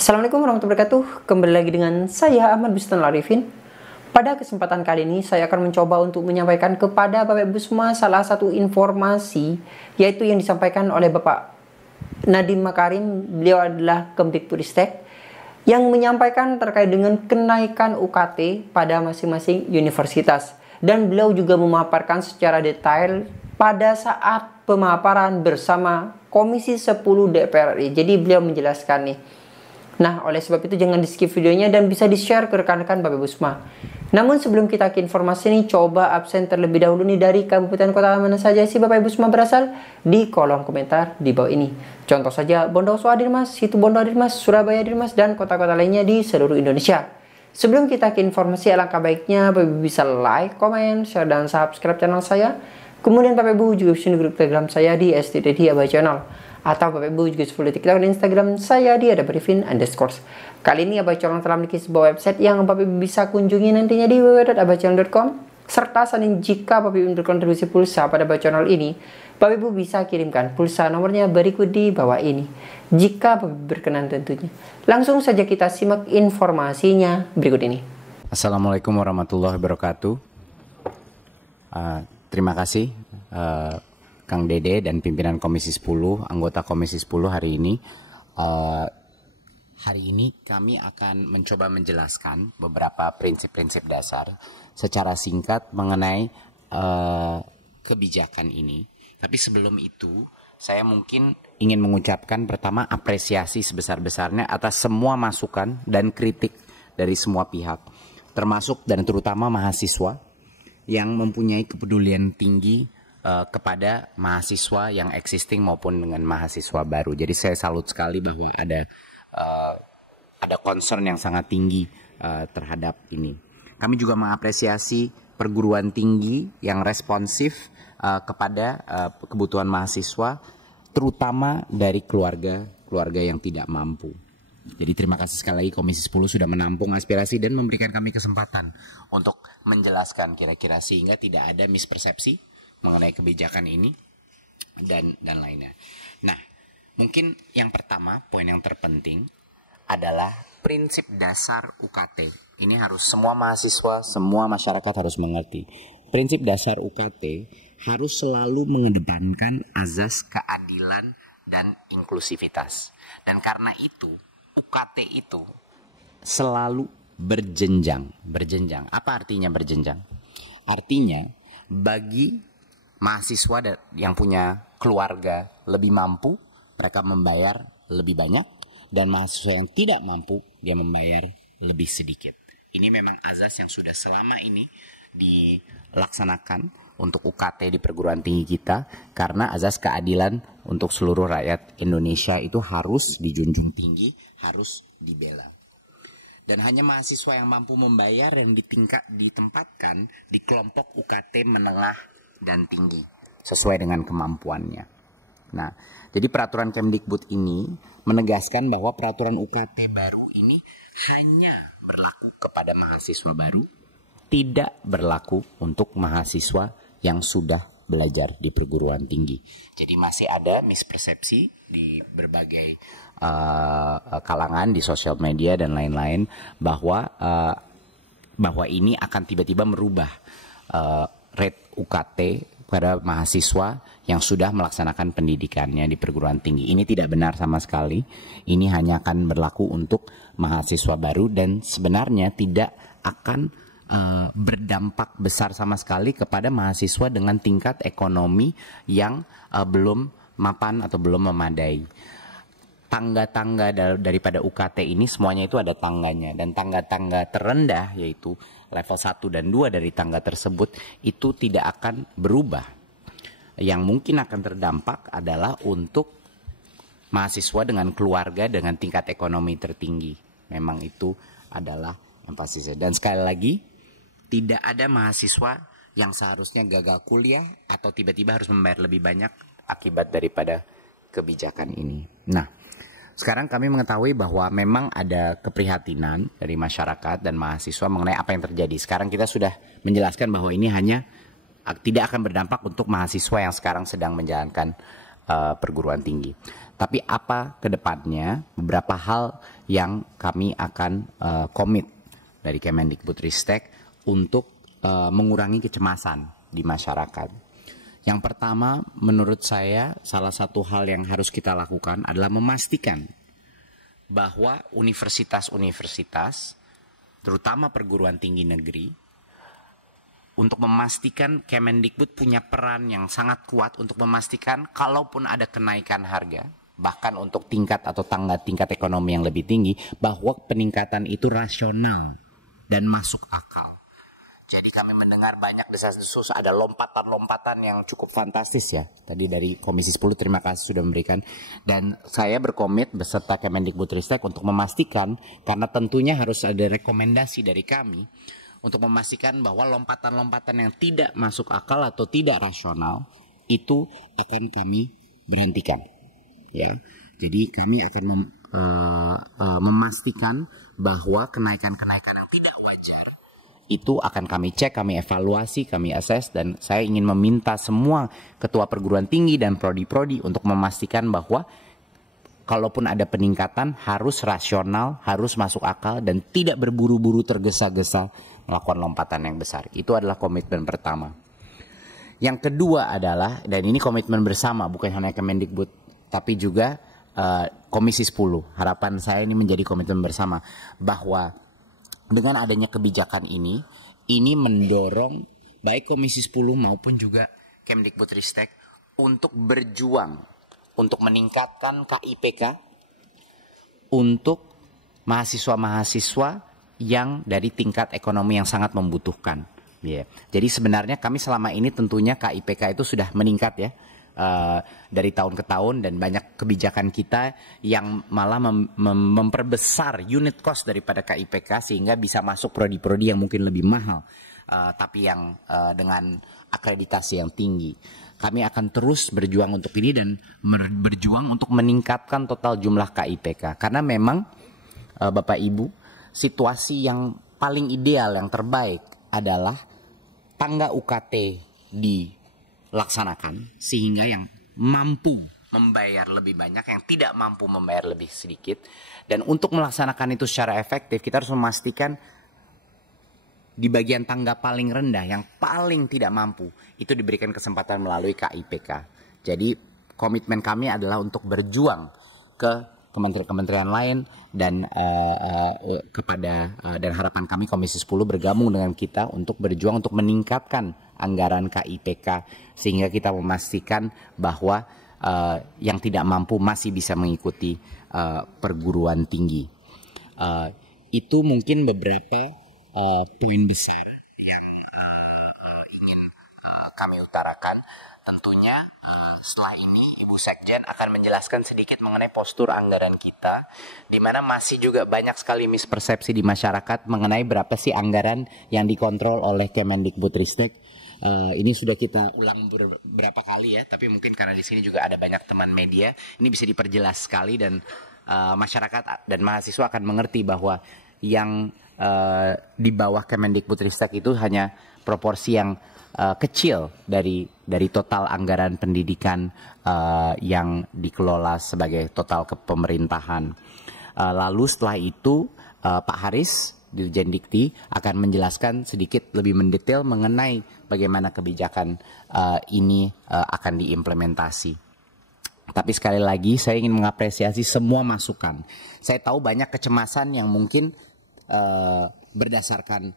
Assalamualaikum warahmatullahi wabarakatuh. Kembali lagi dengan saya Ahmad Bustan Arifin. Pada kesempatan kali ini saya akan mencoba untuk menyampaikan kepada Bapak Ibu semua salah satu informasi, yaitu yang disampaikan oleh Bapak Nadiem Makarim. Beliau adalah Kemdikbudristek yang menyampaikan terkait dengan kenaikan UKT pada masing-masing universitas. Dan beliau juga memaparkan secara detail pada saat pemaparan bersama Komisi 10 DPR RI. Jadi beliau menjelaskan nih. Nah, oleh sebab itu jangan di-skip videonya dan bisa di-share ke rekan-rekan Bapak Ibu semua. Namun sebelum kita ke informasi ini, coba absen terlebih dahulu nih dari kabupaten kota mana saja sih Bapak Ibu semua berasal di kolom komentar di bawah ini. Contoh saja Bondowoso Hadirmas, Situbondo Hadirmas, Surabaya Hadirmas, dan kota-kota lainnya di seluruh Indonesia. Sebelum kita ke informasi, alangkah baiknya Bapak Ibu bisa like, komen, share, dan subscribe channel saya. Kemudian Bapak Ibu juga bisa di grup Telegram saya di STD Aba Channel. Atau Bapak Ibu juga follow TikTok dan Instagram saya di @arifin_. Kali ini Aba Channel telah memiliki sebuah website yang Bapak Ibu bisa kunjungi nantinya di www.abachannel.com. Serta saling jika Bapak Ibu berkontribusi pulsa pada Aba Channel ini, Bapak Ibu bisa kirimkan pulsa nomornya berikut di bawah ini. Jika Bapak Ibu berkenan tentunya. Langsung saja kita simak informasinya berikut ini. Assalamualaikum warahmatullahi wabarakatuh. Terima kasih Kang Dede dan pimpinan Komisi 10, anggota Komisi 10 hari ini. Hari ini kami akan mencoba menjelaskan beberapa prinsip-prinsip dasar secara singkat mengenai kebijakan ini. Tapi sebelum itu, saya mungkin ingin mengucapkan pertama apresiasi sebesar-besarnya atas semua masukan dan kritik dari semua pihak, termasuk dan terutama mahasiswa yang mempunyai kepedulian tinggi kepada mahasiswa yang existing maupun dengan mahasiswa baru. Jadi saya salut sekali bahwa ada concern yang sangat tinggi terhadap ini. Kami juga mengapresiasi perguruan tinggi yang responsif kepada kebutuhan mahasiswa, terutama dari keluarga yang tidak mampu. Jadi terima kasih sekali lagi Komisi 10 sudah menampung aspirasi dan memberikan kami kesempatan untuk menjelaskan kira-kira sehingga tidak ada mispersepsi mengenai kebijakan ini dan lainnya. Nah, mungkin yang pertama, poin yang terpenting adalah prinsip dasar UKT. Ini harus semua mahasiswa, semua masyarakat harus mengerti. Prinsip dasar UKT harus selalu mengedepankan azas keadilan dan inklusivitas. Dan karena itu, UKT itu selalu berjenjang. Apa artinya berjenjang? Artinya bagi mahasiswa yang punya keluarga lebih mampu, mereka membayar lebih banyak, dan mahasiswa yang tidak mampu, dia membayar lebih sedikit. Ini memang azas yang sudah selama ini dilaksanakan untuk UKT di perguruan tinggi kita, karena azas keadilan untuk seluruh rakyat Indonesia itu harus dijunjung tinggi, harus dibela. Dan hanya mahasiswa yang mampu membayar yang ditempatkan di kelompok UKT menengah dan tinggi sesuai dengan kemampuannya. Nah, jadi peraturan Kemdikbud ini menegaskan bahwa peraturan UKT baru ini hanya berlaku kepada mahasiswa baru, tidak berlaku untuk mahasiswa yang sudah belajar di perguruan tinggi. Jadi masih ada mispersepsi di berbagai kalangan di sosial media dan lain-lain bahwa ini akan tiba-tiba merubah rate UKT pada mahasiswa yang sudah melaksanakan pendidikannya di perguruan tinggi. Ini tidak benar sama sekali. Ini hanya akan berlaku untuk mahasiswa baru dan sebenarnya tidak akan berdampak besar sama sekali kepada mahasiswa dengan tingkat ekonomi yang belum mapan atau belum memadai. Tangga-tangga daripada UKT ini semuanya itu ada tangganya, dan tangga-tangga terendah yaitu level 1 dan 2 dari tangga tersebut itu tidak akan berubah. Yang mungkin akan terdampak adalah untuk mahasiswa dengan keluarga dengan tingkat ekonomi tertinggi. Memang itu adalah empasisnya. Dan sekali lagi, tidak ada mahasiswa yang seharusnya gagal kuliah atau tiba-tiba harus membayar lebih banyak akibat daripada kebijakan ini. Nah, sekarang kami mengetahui bahwa memang ada keprihatinan dari masyarakat dan mahasiswa mengenai apa yang terjadi. Sekarang kita sudah menjelaskan bahwa ini hanya tidak akan berdampak untuk mahasiswa yang sekarang sedang menjalankan perguruan tinggi. Tapi apa ke depannya, beberapa hal yang kami akan komit dari Kemendikbudristek untuk mengurangi kecemasan di masyarakat. Yang pertama, menurut saya salah satu hal yang harus kita lakukan adalah memastikan bahwa universitas-universitas, terutama perguruan tinggi negeri, untuk memastikan Kemendikbud punya peran yang sangat kuat untuk memastikan kalaupun ada kenaikan harga, bahkan untuk tingkat atau tingkat ekonomi yang lebih tinggi, bahwa peningkatan itu rasional dan masuk akal. Jadi kami mendengar banyak desas-desus, ada lompatan-lompatan yang cukup fantastis ya. Tadi dari Komisi 10 terima kasih sudah memberikan. Dan saya berkomit beserta Kemendikbudristek untuk memastikan, karena tentunya harus ada rekomendasi dari kami, untuk memastikan bahwa lompatan-lompatan yang tidak masuk akal atau tidak rasional itu akan kami berhentikan. Ya, jadi kami akan memastikan bahwa kenaikan-kenaikan yang tidak wajar itu akan kami cek, kami evaluasi, kami assess, dan saya ingin meminta semua ketua perguruan tinggi dan prodi-prodi untuk memastikan bahwa kalaupun ada peningkatan harus rasional, harus masuk akal, dan tidak berburu-buru tergesa-gesa melakukan lompatan yang besar. Itu adalah komitmen pertama. Yang kedua adalah, dan ini komitmen bersama, bukan hanya Kemendikbud, tapi juga Komisi 10. Harapan saya ini menjadi komitmen bersama, bahwa dengan adanya kebijakan ini mendorong baik Komisi 10 maupun juga Kemdikbudristek untuk berjuang untuk meningkatkan KIPK untuk mahasiswa-mahasiswa yang dari tingkat ekonomi yang sangat membutuhkan. Yeah. Jadi sebenarnya kami selama ini tentunya KIPK itu sudah meningkat ya dari tahun ke tahun, dan banyak kebijakan kita yang malah memperbesar unit cost daripada KIPK sehingga bisa masuk prodi-prodi yang mungkin lebih mahal, tapi yang dengan akreditasi yang tinggi. Kami akan terus berjuang untuk ini dan berjuang untuk meningkatkan total jumlah KIPK, karena memang Bapak Ibu, situasi yang paling ideal, yang terbaik adalah tangga UKT dilaksanakan sehingga yang mampu membayar lebih banyak, yang tidak mampu membayar lebih sedikit. Dan untuk melaksanakan itu secara efektif, kita harus memastikan di bagian tangga paling rendah, yang paling tidak mampu, itu diberikan kesempatan melalui KIPK. Jadi komitmen kami adalah untuk berjuang ke kementerian-kementerian lain dan dan harapan kami Komisi 10 bergabung dengan kita untuk berjuang untuk meningkatkan anggaran KIPK sehingga kita memastikan bahwa yang tidak mampu masih bisa mengikuti perguruan tinggi. Itu mungkin beberapa poin besar yang ingin kami utarakan. Tentunya setelah ini Ibu Sekjen akan menjelaskan sedikit mengenai postur anggaran kita, di mana masih juga banyak sekali mispersepsi di masyarakat mengenai berapa sih anggaran yang dikontrol oleh Kemendikbudristek. Ini sudah kita ulang beberapa kali ya, tapi mungkin karena di sini juga ada banyak teman media, ini bisa diperjelas sekali, dan masyarakat dan mahasiswa akan mengerti bahwa yang di bawah Kemendikbudristek itu hanya proporsi yang kecil dari total anggaran pendidikan yang dikelola sebagai total kepemerintahan. Lalu setelah itu Pak Haris Dirjen Dikti akan menjelaskan sedikit lebih mendetail mengenai bagaimana kebijakan ini akan diimplementasi. Tapi sekali lagi saya ingin mengapresiasi semua masukan. Saya tahu banyak kecemasan yang mungkin berdasarkan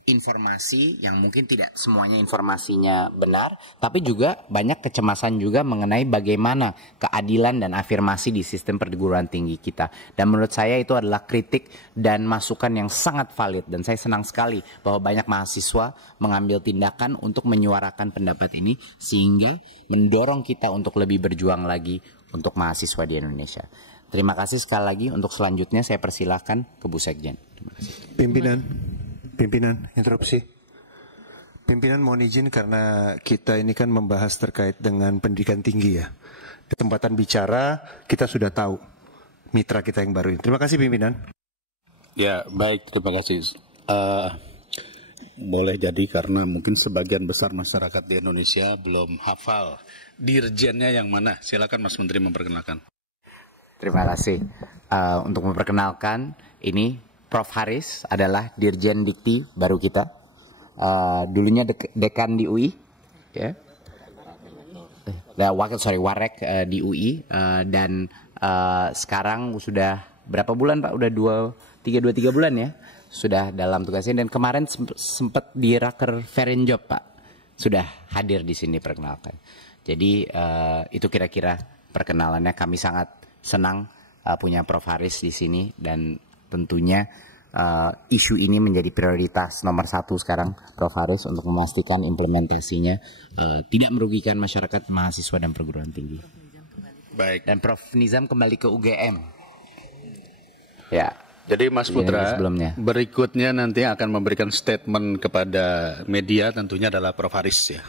informasi yang mungkin tidak semuanya informasinya benar, tapi juga banyak kecemasan juga mengenai bagaimana keadilan dan afirmasi di sistem perguruan tinggi kita. Dan menurut saya itu adalah kritik dan masukan yang sangat valid, dan saya senang sekali bahwa banyak mahasiswa mengambil tindakan untuk menyuarakan pendapat ini sehingga mendorong kita untuk lebih berjuang lagi untuk mahasiswa di Indonesia. Terima kasih sekali lagi. Untuk selanjutnya saya persilahkan ke Bu Sekjen. Terima kasih. Pimpinan, interupsi. Pimpinan mohon izin karena kita ini kan membahas terkait dengan pendidikan tinggi ya. Kesempatan bicara kita sudah tahu mitra kita yang baru ini. Terima kasih pimpinan. Ya baik, terima kasih. boleh jadi karena mungkin sebagian besar masyarakat di Indonesia belum hafal dirjennya yang mana. Silakan Mas Menteri memperkenalkan. Terima kasih. Untuk memperkenalkan, ini Prof. Haris adalah Dirjen Dikti baru kita. Dulunya dekan di UI, ya. Warek di UI, dan sekarang sudah berapa bulan Pak? Udah 2-3 bulan ya. Sudah dalam tugasnya, dan kemarin sempat di Raker Ferenjob Pak. Sudah hadir di sini perkenalkan. Jadi itu kira-kira perkenalannya. Kami sangat senang punya Prof. Haris di sini, dan tentunya isu ini menjadi prioritas nomor 1 sekarang Prof. Haris untuk memastikan implementasinya tidak merugikan masyarakat, mahasiswa dan perguruan tinggi. Baik. Dan Prof. Nizam kembali ke UGM. Ya. Jadi Mas Putra, berikutnya nanti akan memberikan statement kepada media, tentunya adalah Prof. Haris ya.